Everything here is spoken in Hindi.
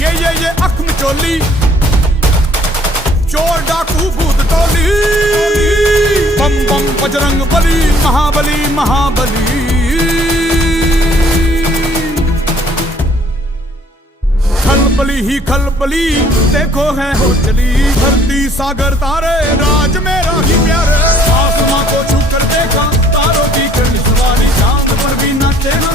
ये अख मिचोली, चोर डाकू भूत टोली, बम बम बजरंग बली, महाबली महाबली। खलबली ही खलबली, देखो है हो चली, धरती सागर तारे, राज मेरा ही प्यारे। आसमां को छू कर देखा, तारों की करनी सवारी, चांद पर भी नाचे ना